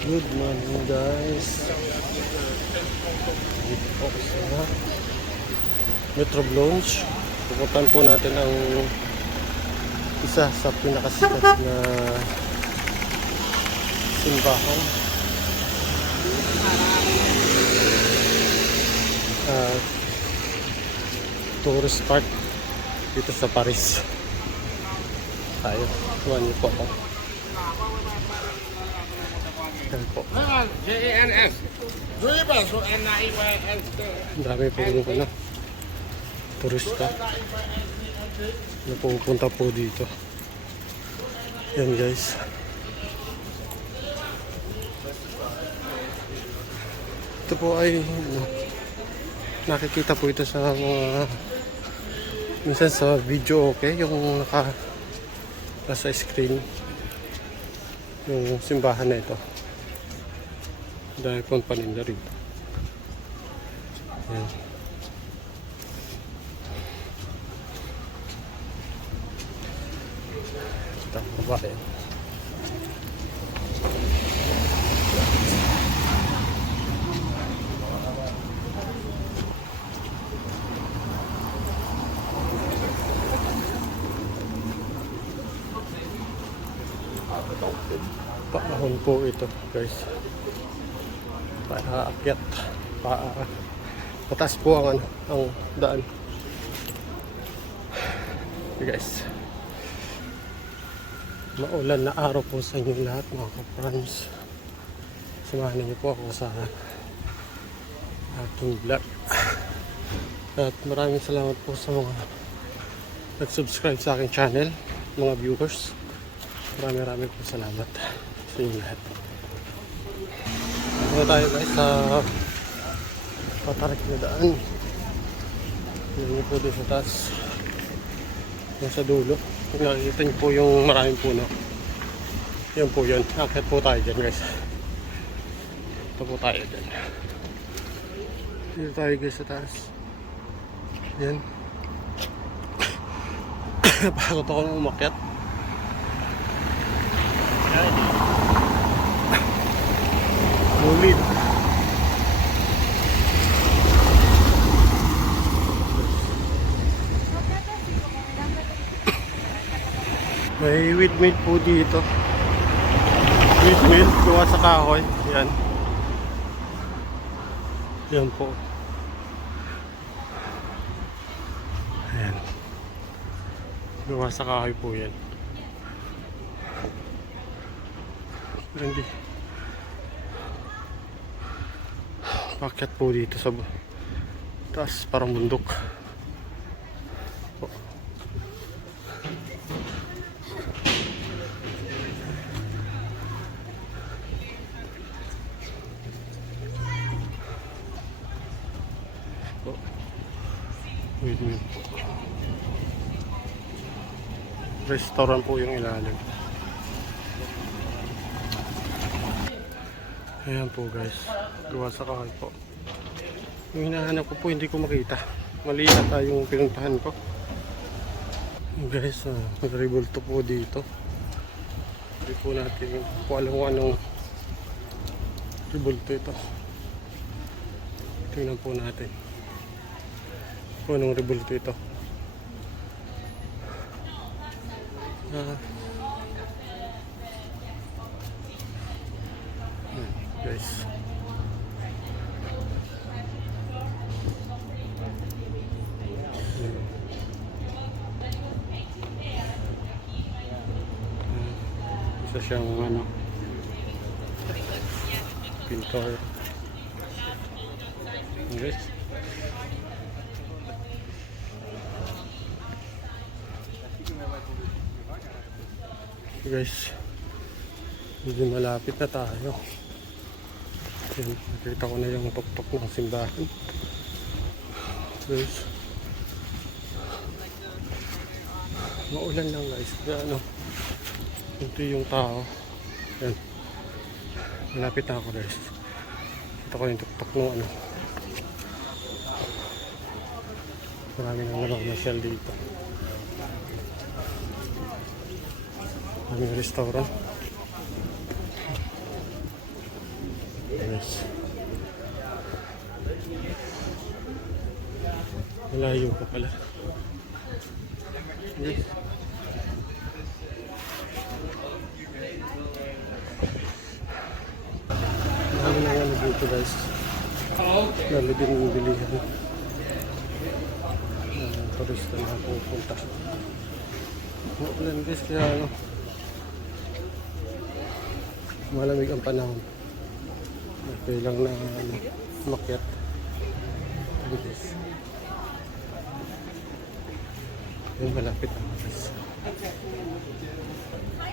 Good morning guys. Dito po ako sa Metro Lounge. Pupuntahan po natin ang isa sa pinakasikat na simbahan. Tourist park dito sa Paris. Tayo, tuwan niyo po ako. Yan po. JNS. Ang dami po yung turista na pupunta po dito. Yan guys. Ito po ay nakikita po ito sa mga minsan sa video, okay, yung nasa screen yung simbahan na ito. Dahil pong paninda rito. Yan. Ito, babae. Paahon po ito guys. Paakyat. Pataas po ang daan. Okay guys. Maulan na araw po sa inyo lahat mga ka-friends. Samahan niyo po ako sa aking vlog. At maraming salamat po sa mga nag-subscribe sa aking channel, mga viewers. Maraming po salamat sa inyo lahat. Ano tayo guys sa patarik na daan. Yan po doon sa taas. Nasa dulo. Nakikita niyo po yung maraming puno. Yan po yun. Akit po tayo dyan guys. Ito po tayo dyan. Dito tayo guys sa taas. Yan. Napakot ako na umakyat. Mulid. May windmill po dito. Windmill, gawa sa kahoy. Yan. Yan po. Ayan. Gawa sa kahoy po yan. Hindi. Pakyat po dito sa taas, parang bundok. Restaurant po yung ilalim. Ayan po guys, gawa sa kahoy po. Yung hinahanap ko po hindi ko makita. Mali na yung pinuntahan ko. Guys, nagribulto po dito. Hindi po natin kung alam kung anong ribulto ito. Tingnan po natin kung anong ribulto ito. Guys, isa siyang pintor. Guys, medyo malapit na tayo. Nakita ko na yung tuktok ng simbahan. Guys, maulan lang guys. Kaya ito yung tao. Yan. Malapit na ako guys. Ito ko yung tuktok ng marami nang namamasyal dito. Maraming restaurant. guys. Malayo pa pala. Guys. Marami na nga dito guys. Dami din yung bilihan. Turista na pupunta. Maulan guys, kaya ano, malamig ang panahon. Okay lang na ano, makyat. Guys. Yung malapit ako guys.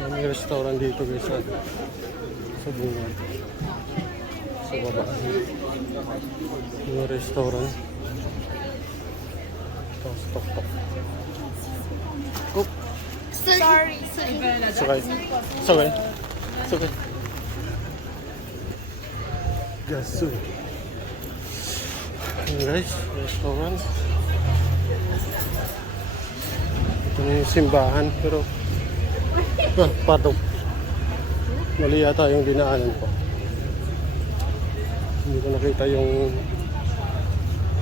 May restaurant dito guys sa bungan. Sa baba. Yung restaurant. Tapos tok-tok. Oh! Sorry. Sakay. Sakay. Sakay. Gasoy. Ayan guys, restaurant. Ito na yung simbahan, pero pardon. Mali yata yung dinaanan ko. Hindi ko nakita yung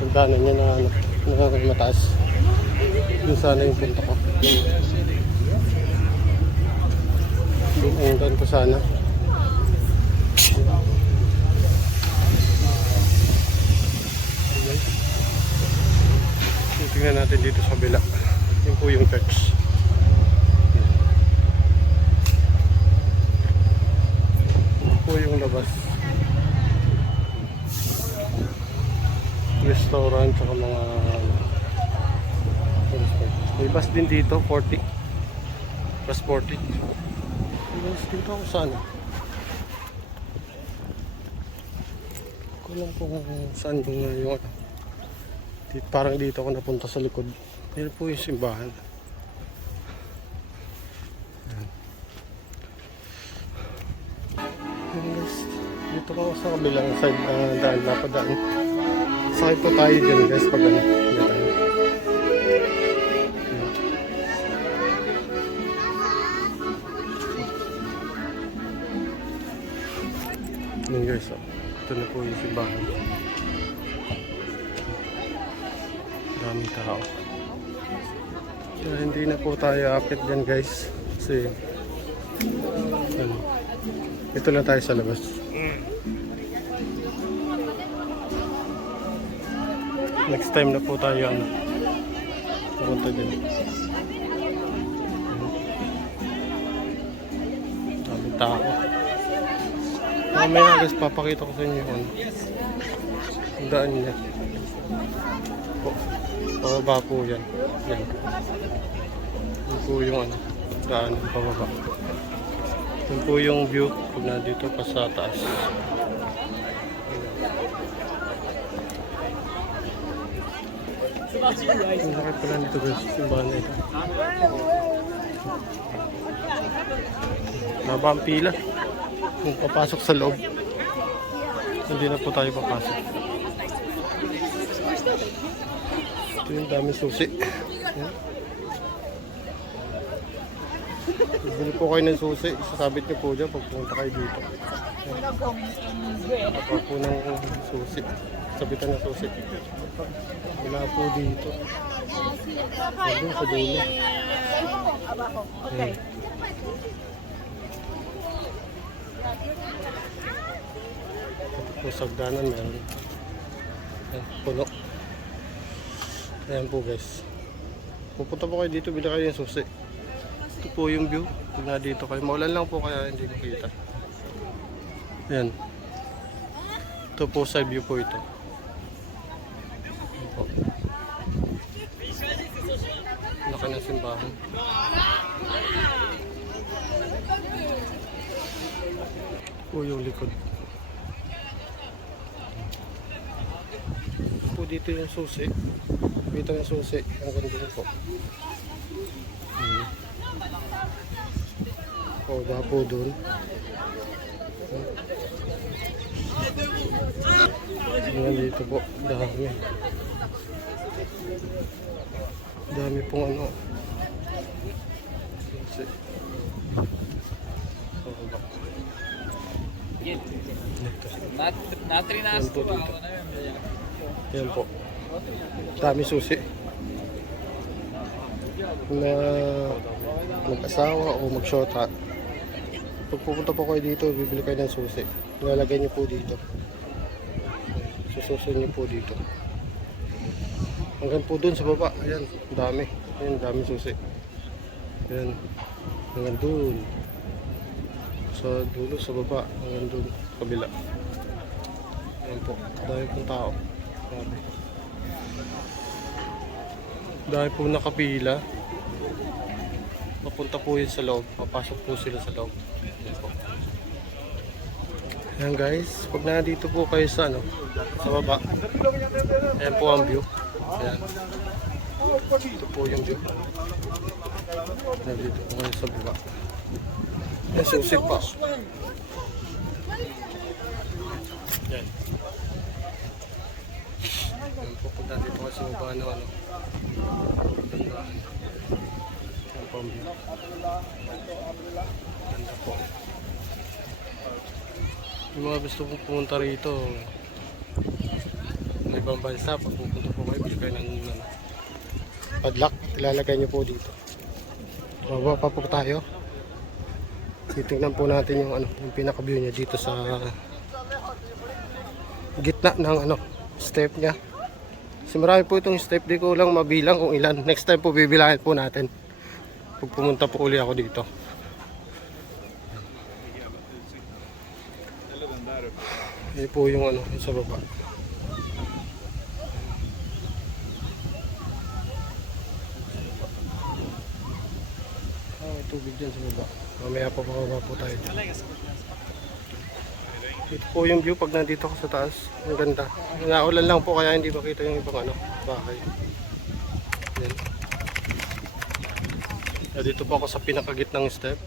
pagdaanan niya na ano, na mataas. Yun sana yung punta ko. Doon ko sana. Tingnan natin dito sa kabila. Yun po yung church. Yun po yung labas. Restaurant saka mga may bus din dito, 40. Plus 40. Guys, dito ako saan? Ko lang kung saan yung ano. Dito, parang dito ako napunta sa likod. Yan po yung simbahan. Guys, dito ako sa kabilang side, daan, napadaan. Sakay po tayo dyan guys pag ano. Yan guys, oh. Ito na po yung simbahan. Daming tao. So, hindi na po tayo akit dyan guys. Kasi ito lang tayo sa labas. Next time na po tayo ano, pupunta dyan. Daming tao. Mamaya guys, papakita ko sa inyo yung ano, ang daan niya. Pababa po yan. Yan. Yan po yung ano, daan pababa. Yan po yung view pag nandito pa sa taas. Ang laki pala nito guys, simbahan na ito. Naba ang pila. Kung papasok sa loob, hindi na po tayo papasok. Ito yung dami susi. Bili po kayo ng susi, isasabit nyo po dyan pag pumunta kayo dito. Kapag po ng susi, sabitan ng susi. Wala po dito. Doon sa dulo. Okay. Ito po sagdanan meron. Ayan, puno. Ayan po guys. Pupunta po kayo dito, bila kayo yung susi. Ito po yung view. Pag na dito kayo, maulan lang po kaya hindi makita. Ayan. Ito po sa view po ito. Ayan po. Laki ng simbahan. Po yung likod. Po dito yung susi. Dito yung susi. Ang ganda po. O, po doon. Ayan dito po. Dami. Dami pong ano. Susi. Yan. dito. Natrinas Yan po ko ba dito. ako na yun? Yan po. Dami susi. Na mag-asawa o mag-shota. Pag pupunta po kayo dito, bibili kayo ng susi. Ilalagay niyo po dito. Sususun niyo po dito. Hanggang po dun sa baba. Ayan, dami. Ayan, dami susi. Ayan. Hanggang dun. Sa dulo, sa baba. Hanggang dun, kabila. Ayan po. Dami pong tao. Dami. Dahil po nakapila, papunta po yun sa loob. Papasok po sila sa loob. Ayan po. Ayan guys, pag nandito po kayo sa ano, sa baba. Ayan po ang view. Ayan. Ito po yung view. Nandito po kayo sa baba. Ayan, susik pa. Ayan. Ayan po, pag nandito kayo sa baba na ano. Ayan po ang view. Ganda po. Yung mga gusto pong pumunta rito ng ibang bansa, pag pupunta po kayo, bili kayo ng padlock, ilalagay nyo po dito. Baba pa po tayo. Titignan po natin yung ano, yung pinaka view niya dito sa gitna ng ano, step niya. Kasi marami po itong step, di ko lang mabilang kung ilan. Next time po bibilahin po natin pag pumunta po uli ako dito. Ito po yung ano, yung sa baba. May tubig dyan sa baba. Mamaya pa pababa po tayo dyan. Ito po yung view pag nandito ka sa taas. Ang ganda. Naulan lang po kaya hindi makita yung ibang ano, bahay. Yan. Dito po ako sa pinakagitnang step.